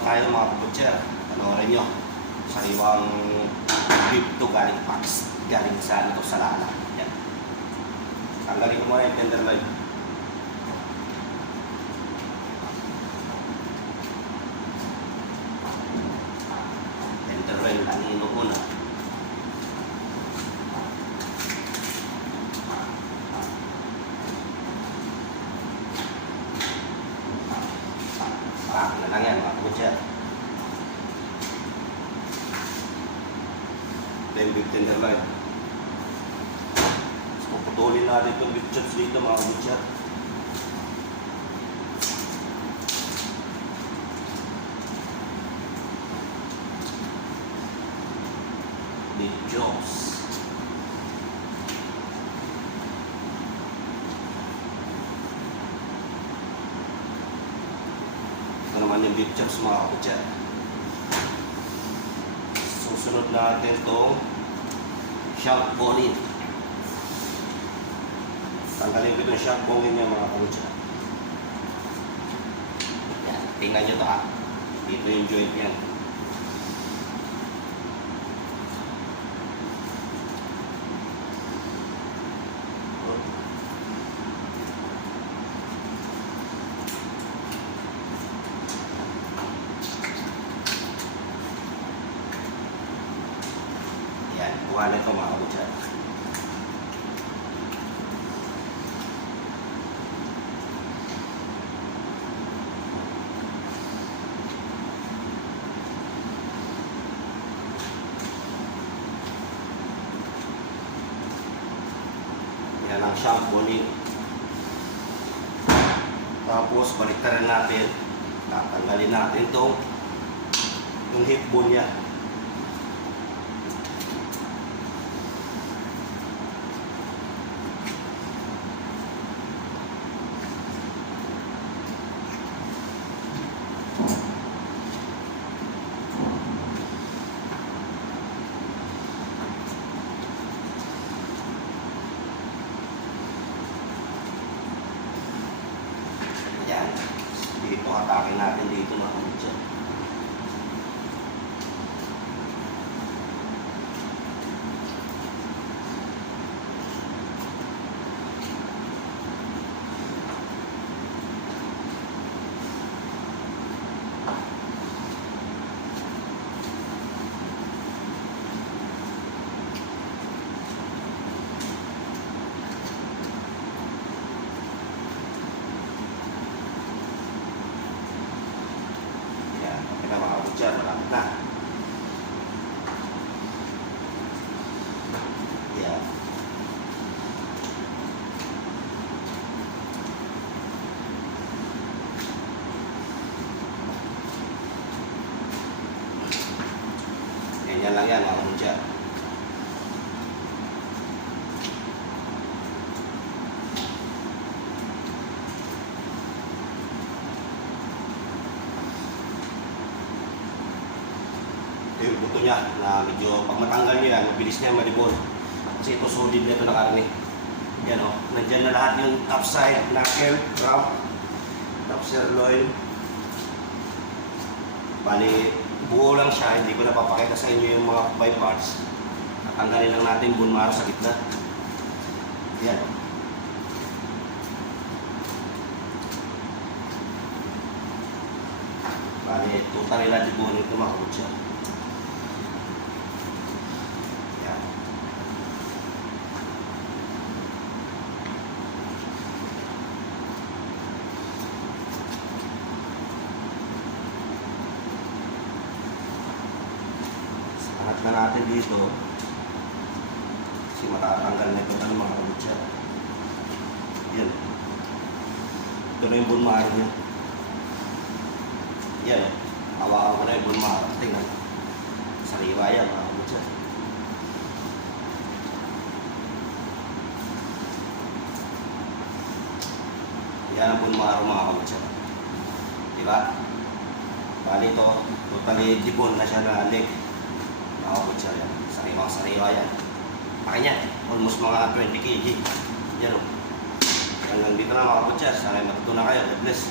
naman tayo mga kabutcher. Panoorin nyo. Sariwang beef to galing Pax. Galing sa ano to, sa lana. Yan. Tanggalin ko muna yung tenderloin. Tenderloin ang inuuna. Na lang yan mga kabutcher. Ito yung beef tenderloin. So putulin natin itong beef chops dito mga kabutcher. Beef chops. Ito naman yung beef chops mga kabutcher. Susunod natin itong shank bone-in. Tanggalin ko itong shank bone-in niya mga kabutcher. Yan, tingnan nyo ito ha. Dito yung joint yan. Yan, kuha na ito mga kabutcher. Yan ang shank bone-in. Tapos baliktarin natin. Tatanggalin natin itong yung hip bone niya. Yan. Dito atake natin dito mga kabutcher. Diyan, malapit na. Yan. Ganyan lang yan, mga kabutcher. Yung buto niya na medyo pag matanggal niya yan, mabilis niya malibon. Kasi ito solid na ito na karne. Yan o, nandyan na lahat yung top side, knuckle, rump, top sirloin. Bali, buo lang siya, hindi ko napapakita sa inyo yung mga by parts. Natanggalin lang natin bone marrow sa gitna. Yan o. Bali, total nila dibunin ito mga kabutcher. Angat na natin dito kasi matatanggal na ito ng mga kabutcher. Yan. Ito na yung bone marrow niya. Yan. Hawakan ko na yung bone marrow. Tingnan. Sariwa yan mga kabutcher. Yan ang bone marrow mga kabutcher. Diba? Bali ito, totally dibon na siya na leg. Mga kabutcher yan. Sariwa yan. Akin yan. Almost mga 20 kg. Yan o. Hanggang dito na mga kabutcher. Sana matutunan kayo. God bless.